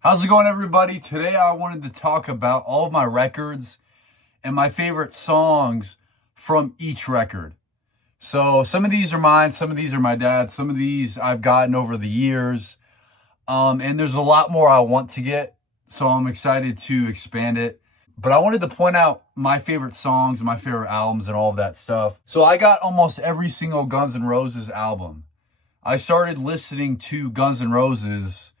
How's it going, everybody? Today I wanted to talk about all of my records and my favorite songs from each record. So some of these are mine, some of these are my dad's, some of these I've gotten over the years. And there's a lot more I want to get, so I'm excited to expand it. But I wanted to point out my favorite songs and my favorite albums and all of that stuff. So I got almost every single Guns N' Roses album. I started listening to Guns N' Roses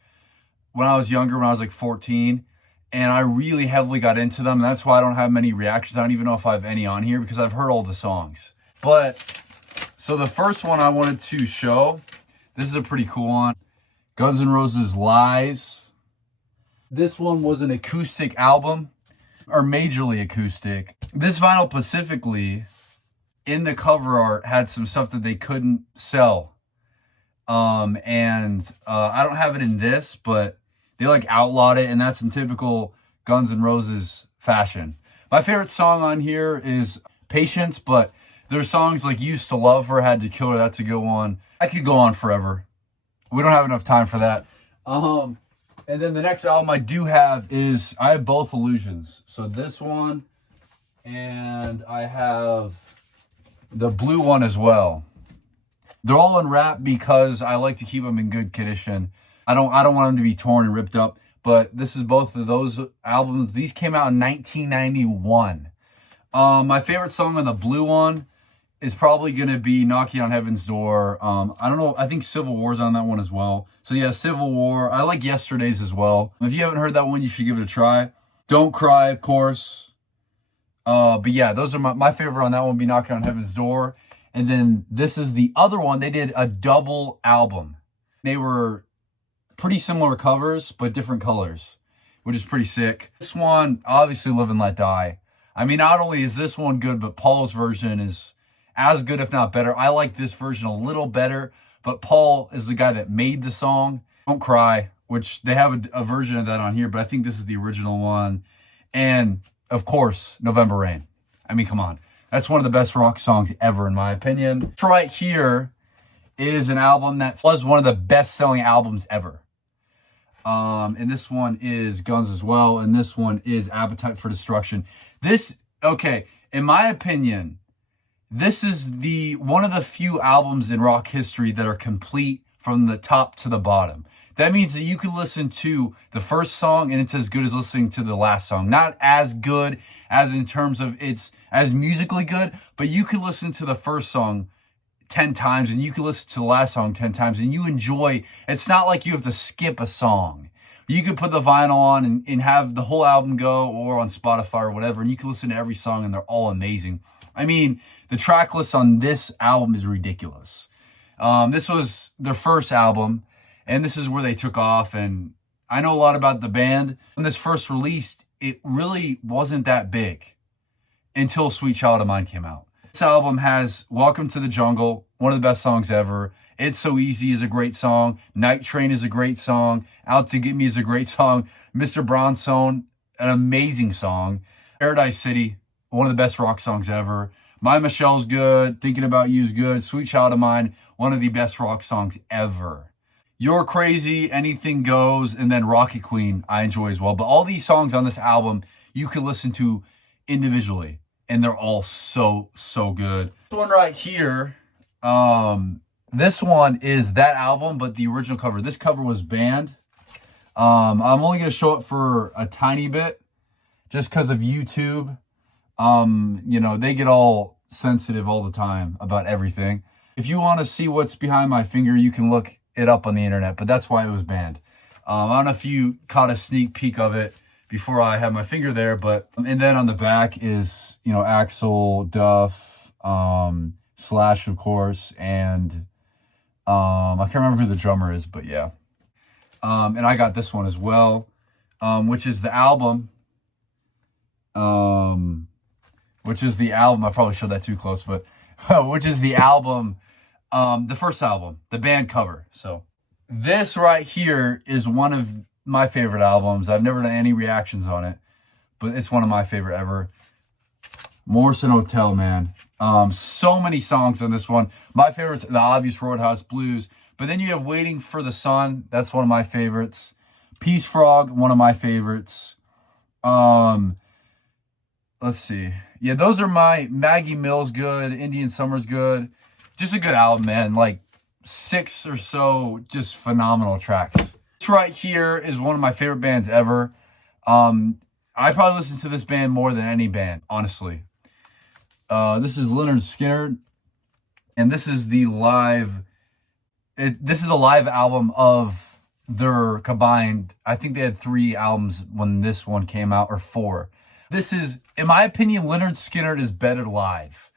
when I was younger, when I was like 14, and I really heavily got into them. And that's why I don't have many reactions. I don't even know if I have any on here because I've heard all the songs. But so the first one I wanted to show, this is a pretty cool one. Guns N' Roses Lies. This one was an acoustic album, or majorly acoustic. This vinyl specifically, in the cover art, had some stuff that they couldn't sell. I don't have it in this, but they like outlawed it, and that's in typical Guns N' Roses fashion. My favorite song on here is Patience, but there's songs like Used to Love Her, Had to Kill Her, that's a good one. I could go on forever. We don't have enough time for that. And then the next album I do have is, I have both Illusions. So this one, and I have the blue one as well. They're all unwrapped because I like to keep them in good condition. I don't want them to be torn and ripped up, but this is both of those albums. These came out in 1991. My favorite song on the blue one is probably going to be Knocking on Heaven's Door. I don't know. I think Civil War's on that one as well. So yeah, Civil War. I like Yesterday's as well. If you haven't heard that one, you should give it a try. Don't Cry, of course. But yeah, those are my favorite on that one would be Knocking on Heaven's Door. And then this is the other one. They did a double album. They were pretty similar covers, but different colors, which is pretty sick. This one, obviously Live and Let Die. I mean, not only is this one good, but Paul's version is as good, if not better. I like this version a little better, but Paul is the guy that made the song. Don't Cry, which they have a version of that on here, but I think this is the original one. And of course, November Rain. I mean, come on. That's one of the best rock songs ever, in my opinion. Right here is an album that was one of the best-selling albums ever. And this one is Guns as well, and this one is Appetite for Destruction. Okay, in my opinion, this is one of the few albums in rock history that are complete from the top to the bottom. That means that you can listen to the first song and it's as good as listening to the last song. Not as good as in terms of it's as musically good, but you can listen to the first song 10 times and you can listen to the last song 10 times and you enjoy. It's not like you have to skip a song. You could put the vinyl on and have the whole album go, or on Spotify or whatever, and you can listen to every song and they're all amazing. I mean, the track list on this album is ridiculous. This was their first album, and this is where they took off. And I know a lot about the band. When this first released, it really wasn't that big until Sweet Child of Mine came out. This album has Welcome to the Jungle, one of the best songs ever. It's So Easy is a great song. Night Train is a great song. Out to Get Me is a great song. Mr. Brownstone, an amazing song. Paradise City, one of the best rock songs ever. My Michelle's good. Thinking About You's good. Sweet Child of Mine, one of the best rock songs ever. You're Crazy, Anything Goes, and then Rocket Queen I enjoy as well. But all these songs on this album you can listen to individually, and they're all so good. This one right here, this one is that album, but the original cover. This cover was banned. I'm only going to show it for a tiny bit just because of YouTube. You know, they get all sensitive all the time about everything. If you want to see what's behind my finger, you can look it up on the internet, but that's why it was banned. I don't know if you caught a sneak peek of it before I had my finger there, but, and then on the back is, you know, Axel, Duff, Slash, of course, and, I can't remember who the drummer is, but yeah. And I got this one as well, which is the album, I probably showed that too close, but, which is the album, the first album, the band cover. So this right here is one of my favorite albums. I've never done any reactions on it, but it's one of my favorite ever. Morrison Hotel, man. So many songs on this one. My favorite's the obvious Roadhouse Blues, but then you have Waiting for the Sun. That's one of my favorites. Peace Frog, one of my favorites. Let's see. Yeah, those are my Maggie Mills good, Indian Summer's good. Just a good album, man. Like 6 or so just phenomenal tracks. This right here is one of my favorite bands ever. I probably listen to this band more than any band, honestly. This is Lynyrd Skynyrd, and this is the live. This is a live album of their combined. I think they had 3 albums when this one came out, or 4. This is, in my opinion, Lynyrd Skynyrd is better live.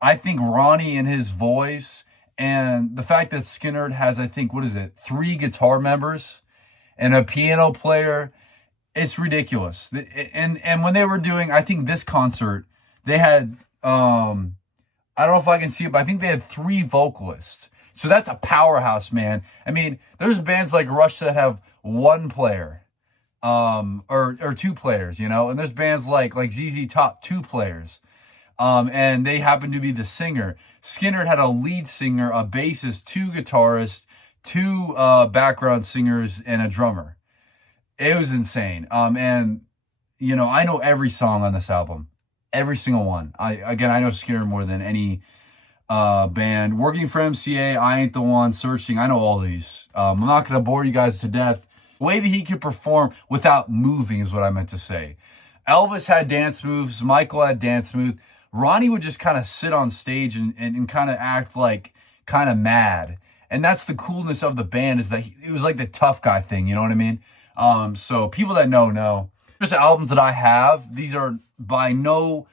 I think Ronnie and his voice, and the fact that Skynyrd has, I think, 3 guitar members and a piano player, it's ridiculous. And when they were doing, I think this concert, they had, I don't know if I can see it, but I think they had 3 vocalists. So that's a powerhouse, man. I mean, there's bands like Rush that have 1 player, or 2 players, you know, and there's bands like ZZ Top, 2 players. And they happen to be the singer. Skynyrd had a lead singer, a bassist, 2 guitarists, 2 background singers, and a drummer. It was insane. And you know, I know every song on this album, every single one. I know Skynyrd more than any band. Working for MCA, I Ain't the One, Searching. I know all these. I'm not gonna bore you guys to death. The way that he could perform without moving is what I meant to say. Elvis had dance moves. Michael had dance moves. Ronnie would just kind of sit on stage and kind of act like kind of mad. And that's the coolness of the band, is that it was like the tough guy thing. You know what I mean? So people that know. There's albums that I have. These are by no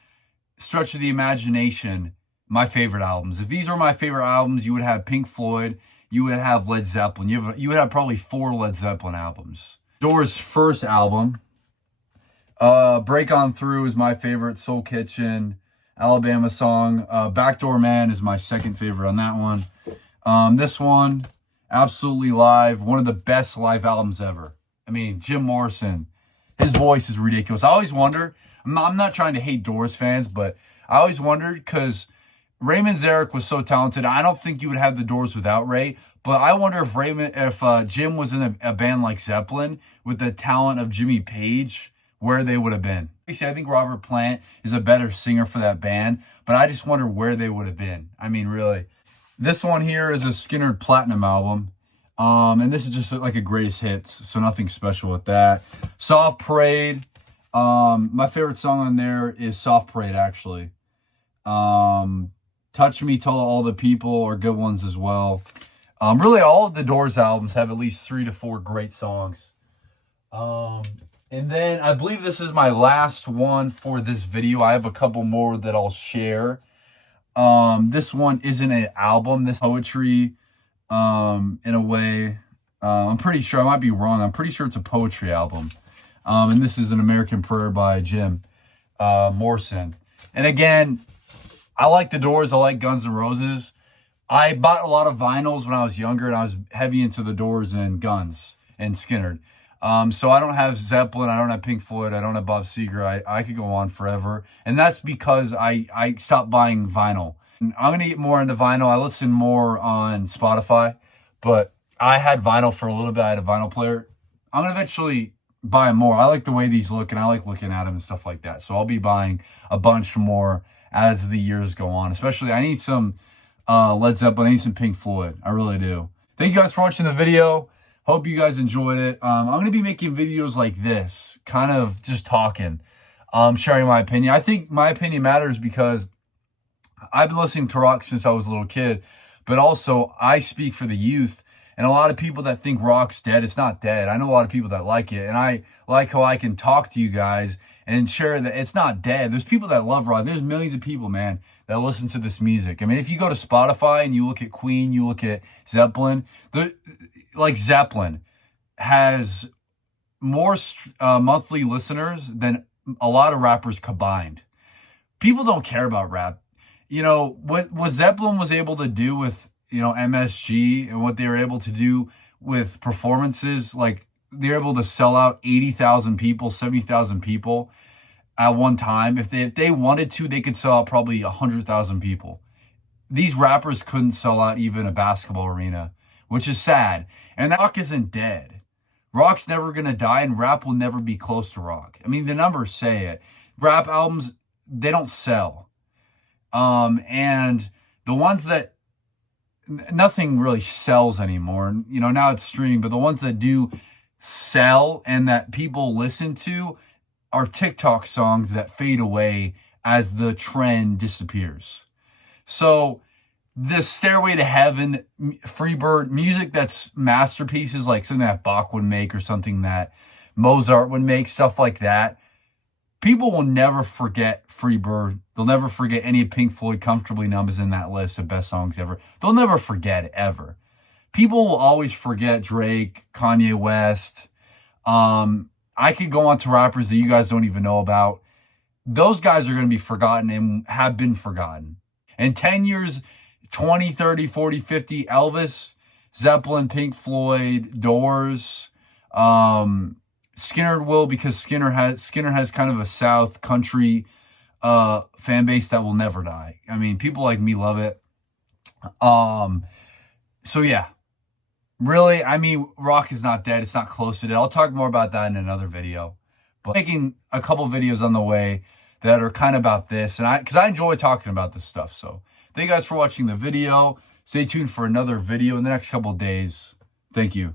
stretch of the imagination my favorite albums. If these were my favorite albums, you would have Pink Floyd, you would have Led Zeppelin. You would have probably 4 Led Zeppelin albums. Doors' first album, Break On Through, is my favorite. Soul Kitchen, Alabama Song. Backdoor Man is my second favorite on that one. This one, Absolutely Live, one of the best live albums ever. I mean, Jim Morrison, his voice is ridiculous. I always wonder, I'm not trying to hate Doors fans, but I always wondered, because Raymond Zarek was so talented. I don't think you would have the Doors without Ray, but I wonder if Jim was in a band like Zeppelin with the talent of Jimmy Page, where they would have been. I think Robert Plant is a better singer for that band, but I just wonder where they would have been. I mean, really. This one here is a Skynyrd Platinum album. And this is just like a greatest hits, so nothing special with that. Soft Parade. My favorite song on there is Soft Parade, actually. Touch Me, Tell All the People are good ones as well. Really, all of the Doors albums have at least 3 to 4 great songs. And then I believe this is my last one for this video. I have a couple more that I'll share. This one isn't an album. This poetry, in a way. I'm pretty sure, I might be wrong. I'm pretty sure it's a poetry album. And this is An American Prayer by Jim Morrison. And again, I like the Doors. I like Guns N' Roses. I bought a lot of vinyls when I was younger, and I was heavy into the Doors and Guns and Skynyrd. So I don't have Zeppelin, I don't have Pink Floyd, I don't have Bob Seger. I could go on forever. And that's because I stopped buying vinyl. And I'm going to get more into vinyl. I listen more on Spotify, but I had vinyl for a little bit. I had a vinyl player. I'm going to eventually buy more. I like the way these look, and I like looking at them and stuff like that. So I'll be buying a bunch more as the years go on. Especially, I need some Led Zeppelin, I need some Pink Floyd. I really do. Thank you guys for watching the video. Hope you guys enjoyed it. I'm going to be making videos like this, kind of just talking, sharing my opinion. I think my opinion matters because I've been listening to rock since I was a little kid, but also I speak for the youth. And a lot of people that think rock's dead, it's not dead. I know a lot of people that like it, and I like how I can talk to you guys and share that it's not dead. There's people that love rock. There's millions of people, man, that listen to this music. I mean, if you go to Spotify and you look at Queen, you look at Zeppelin, like Zeppelin has more monthly listeners than a lot of rappers combined. People don't care about rap. You know, what Zeppelin was able to do with, you know, MSG and what they were able to do with performances, like they're able to sell out 80,000 people, 70,000 people at one time. If they wanted to, they could sell out probably 100,000 people. These rappers couldn't sell out even a basketball arena, which is sad. And rock isn't dead. Rock's never going to die, and rap will never be close to rock. I mean, the numbers say it. Rap albums, they don't sell. And the ones that nothing really sells anymore, you know, now it's streaming, but the ones that do sell and that people listen to are TikTok songs that fade away as the trend disappears. So this Stairway to Heaven, Freebird, music that's masterpieces, like something that Bach would make or something that Mozart would make, stuff like that. People will never forget Freebird. They'll never forget any of Pink Floyd. Comfortably Numb is in that list of best songs ever. They'll never forget it, ever. People will always forget Drake, Kanye West. I could go on to rappers that you guys don't even know about. Those guys are going to be forgotten and have been forgotten. In 10 years, 20, 30, 40, 50, Elvis, Zeppelin, Pink Floyd, Doors, Skinner will, because Skinner has kind of a South country fan base that will never die. I mean, people like me love it. So yeah, really, I mean, rock is not dead. It's not close to dead. I'll talk more about that in another video. But making a couple videos on the way that are kind of about this, and because I enjoy talking about this stuff. So thank you guys for watching the video. Stay tuned for another video in the next couple of days. Thank you.